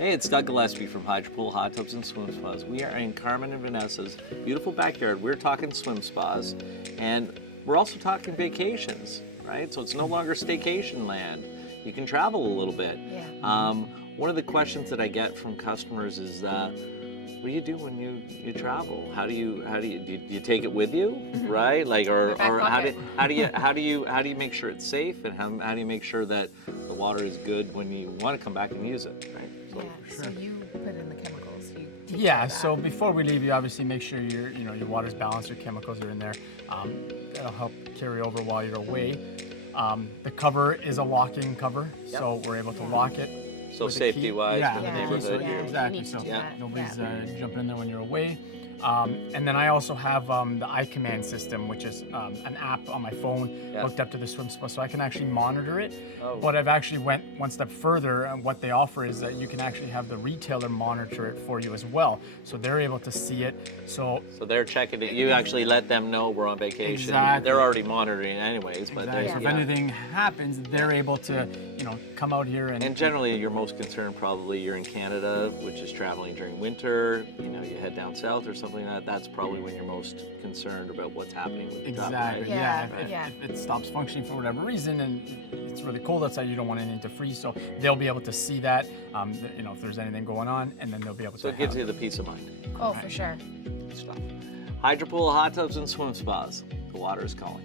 Hey, it's Doug Gillespie from Hydropool Hot Tubs and Swim Spas. We are in Carmen and Vanessa's beautiful backyard. We're talking swim spas, and we're also talking vacations, right? So it's no longer staycation land. You can travel a little bit. Yeah. One of the questions that I get from customers is, what do you do when you travel? Do you take it with you, right? Like, or how do you make sure it's safe, and how do you make sure that the water is good when you want to come back and use it, right? So you put in the chemicals. You take care Yeah, of that. so before we leave, you obviously make sure your water's balanced, your chemicals are in there. That'll help carry over while you're away. The cover is a lock-in cover, so we're able to lock it. So with a key. safety-wise for the neighborhood. Yeah. Exactly. You need to So do that. nobody's jumping in there when you're away. And then I also have the iCommand system, which is an app on my phone hooked up to the swim spa, so I can actually monitor it. Oh. But I've actually went one step further, and what they offer is that you can actually have the retailer monitor it for you as well, so they're able to see it. So they're checking it. You actually let them know we're on vacation. Exactly. They're already monitoring it anyways. But exactly. So if anything happens, they're able to come out here and. And generally, you're most concerned probably you're in Canada, which is traveling during winter. You head down south or something like that. That's probably when you're most concerned about what's happening with the tub, right? Exactly. If it stops functioning for whatever reason and it's really cold outside, you don't want anything to freeze. So they'll be able to see that, if there's anything going on, and then they'll be able to. So it gives you the peace of mind. Oh, for sure. Good stuff. Hydropool Hot Tubs and Swim Spas. The water is calling.